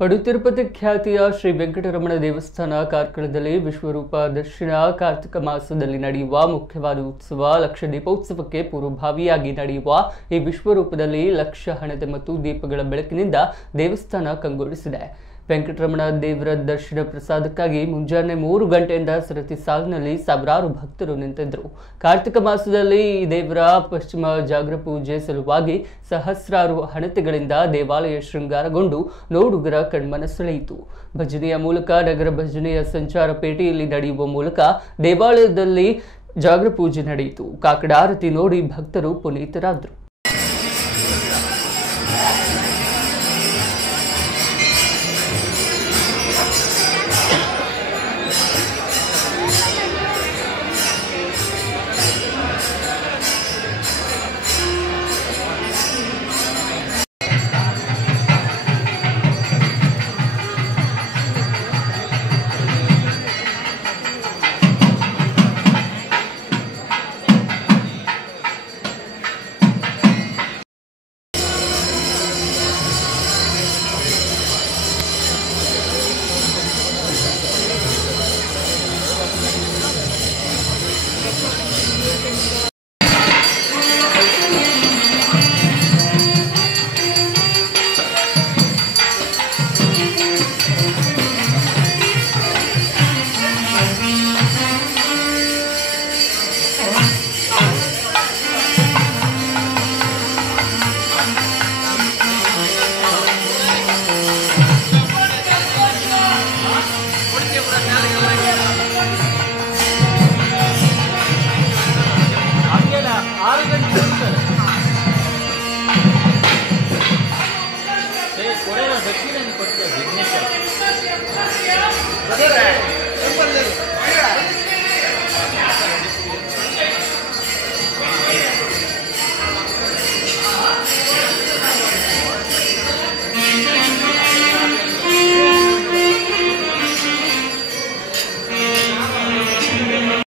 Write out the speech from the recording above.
ಪಡುತಿರುಪತಿ ಖ್ಯಾತಿಯ ಶ್ರೀ ವೆಂಕಟರಮಣ ದೇವಸ್ಥಾನ ಕಾರ್ಕಳದಲ್ಲಿ ವಿಶ್ವರೂಪ ದರ್ಶನ ಕಾರ್ತಿಕ ಮಾಸದಲ್ಲಿ ನಡೆಯುವ ಮುಖ್ಯವಾದ ಉತ್ಸವ ಲಕ್ಷ ದೀಪೋತ್ಸವಕ್ಕೆ ಪೂರ್ವಭಾವಿಯಾಗಿ ನಡೆಯುವ ಈ ವಿಶ್ವರೂಪದಲ್ಲಿ ಲಕ್ಷ ಹಣತೆ ಮತ್ತು ದೀಪಗಳ ಬೆಳಕಿನಿಂದ ದೇವಸ್ಥಾನ ಕಂಗೊಳಿಸಿದೆ. ವೆಂಕಟರಮಣ ದೇವರ ದರ್ಶನ ಪ್ರಸಾದಕ್ಕಾಗಿ ಮುಂಜಾನೆ 3 ಗಂಟೆಯಿಂದ ಸರತಿ ಸಾಲಿನಲ್ಲಿ ಸಾವಿರಾರು ಭಕ್ತರು ನಿಂತಿದ್ದರು. ಕಾರ್ತಿಕ ಮಾಸದಲ್ಲಿ ಈ ದೇವರ ಪಶ್ಚಿಮ ಜಾಗರ ಪೂಜೆ ಸಲುವಾಗಿ ಸಹಸ್ರಾರು ಹಣತೆಗಳಿಂದ ದೇವಾಲಯ ಶೃಂಗಾರಗೊಂಡು ನೋಡುಗರ ಕಣ್ಮನ ಸೆಳೆಯಿತು. ಭಜನೆಯ ಮೂಲಕ ನಗರ ಭಜನೆಯ ಸಂಚಾರ ಪೇಟೆಯಲ್ಲಿ ನಡೆಯುವ ಮೂಲಕ ದೇವಾಲಯದಲ್ಲಿ ಜಾಗರ ಪೂಜೆ ನಡೆಯಿತು. ಕಾಕಡಾರತಿ ನೋಡಿ ಭಕ್ತರು ಪುನೀತರಾದರು.